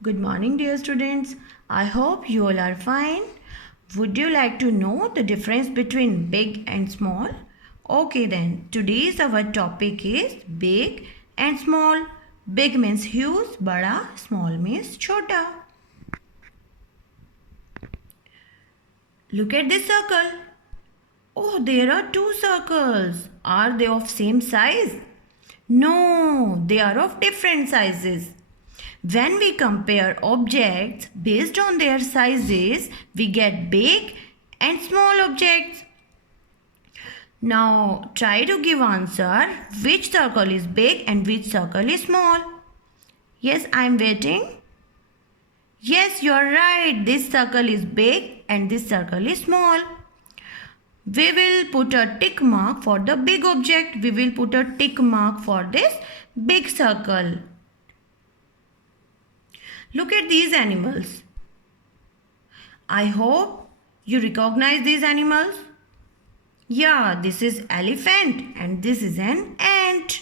Good morning, dear students. I hope you all are fine. Would you like to know the difference between big and small? Okay, then. Today's our topic is big and small. Big means huge, bada. Small means chota. Look at this circle. Oh, there are two circles. Are they of same size? No, they are of different sizes. When we compare objects based on their sizes, we get big and small objects. Now try to give answer which circle is big and which circle is small. Yes, I am waiting. Yes, you are right. This circle is big and this circle is small. We will put a tick mark for the big object. We will put a tick mark for this big circle. Look at these animals. I hope you recognize these animals. Yeah, this is elephant and this is an ant.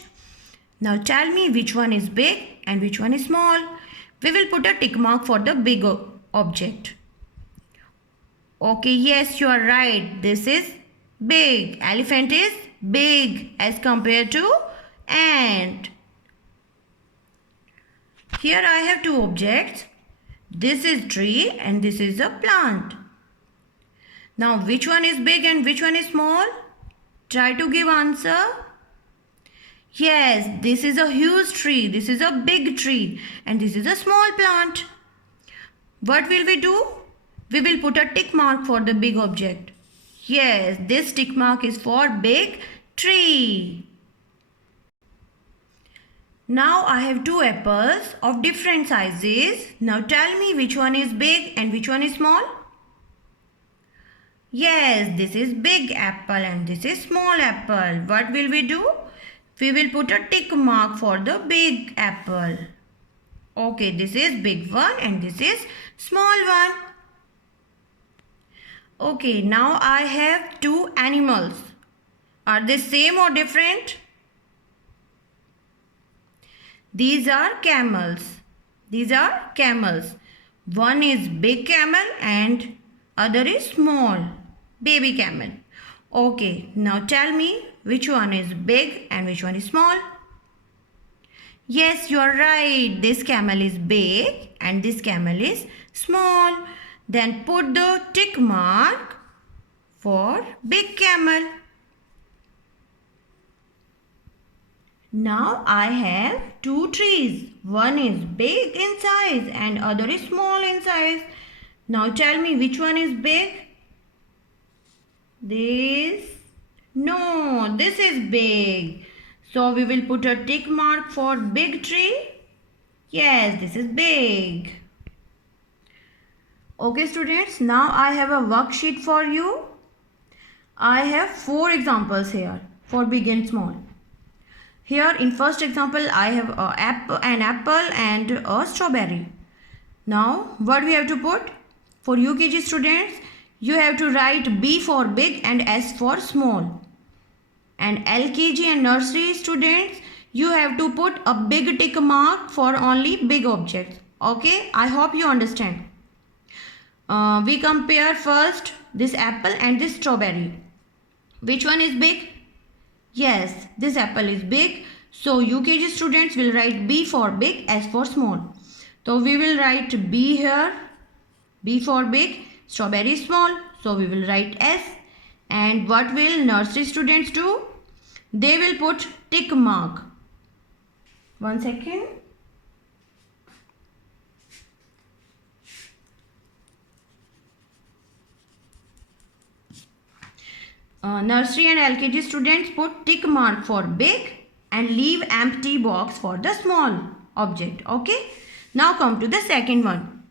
Now tell me which one is big and which one is small. We will put a tick mark for the big object. Okay, yes, you are right. This is big. Elephant is big as compared to ant. Here I have two objects. This is tree and this is a plant. Now which one is big and which one is small? Try to give answer. Yes, this is a huge tree. This is a big tree and this is a small plant. What will we do? We will put a tick mark for the big object. Yes, this tick mark is for big tree. Now I have two apples of different sizes. Now tell me which one is big and which one is small. Yes, this is big apple and this is small apple. What will we do? We will put a tick mark for the big apple. Okay, this is big one and this is small one. Okay, now I have two animals. Are they same or different? These are camels. These are camels. One is big camel and other is small baby camel. Okay, now tell me which one is big and which one is small. Yes, you are right. This camel is big and this camel is small. Then put the tick mark for big camel. Now I have two trees. One is big in size and other is small in size. Now tell me which one is big? No, this is big. So we will put a tick mark for big tree. Yes, this is big. Okay students, now I have a worksheet for you. I have 4 examples here for big and small. Here in first example I have an apple and a strawberry. Now what we have to put? For UKG students, you have to write B for big and S for small. And LKG and nursery students, you have to put a big tick mark for only big objects. Okay, I hope you understand. We compare first this apple and this strawberry. Which one is big? Yes, this apple is big. So UKG students will write B for big, S for small. So we will write B here. B for big, strawberry is small. So we will write S. And what will nursery students do? They will put tick mark. 1 second. Nursery and LKG students put tick mark for big and leave empty box for the small object. Okay. Now come to the second one.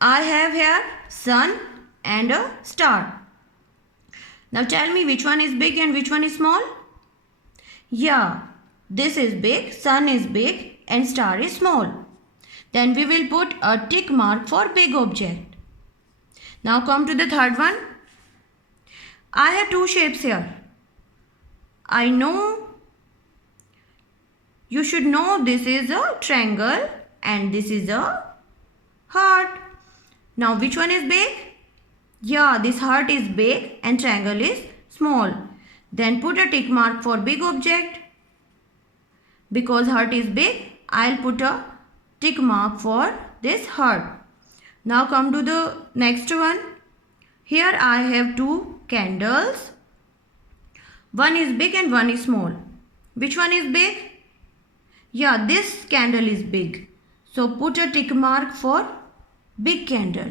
I have here sun and a star. Now tell me which one is big and which one is small. Yeah, this is big, sun is big and star is small. Then we will put a tick mark for big object. Now come to the third one. I have two shapes here. I know you should know this is a triangle and this is a heart. Now which one is big? Yeah, this heart is big and triangle is small. Then put a tick mark for big object. Because heart is big, I'll put a tick mark for this heart. Now come to the next one. Here I have two candles. One is big and one is small. Which one is big? Yeah, this candle is big. So put a tick mark for big candle.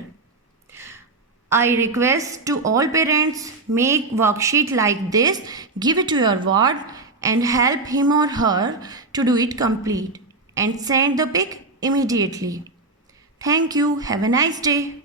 I request to all parents, make worksheet like this, give it to your ward and help him or her to do it complete and send the pic immediately. Thank you. Have a nice day.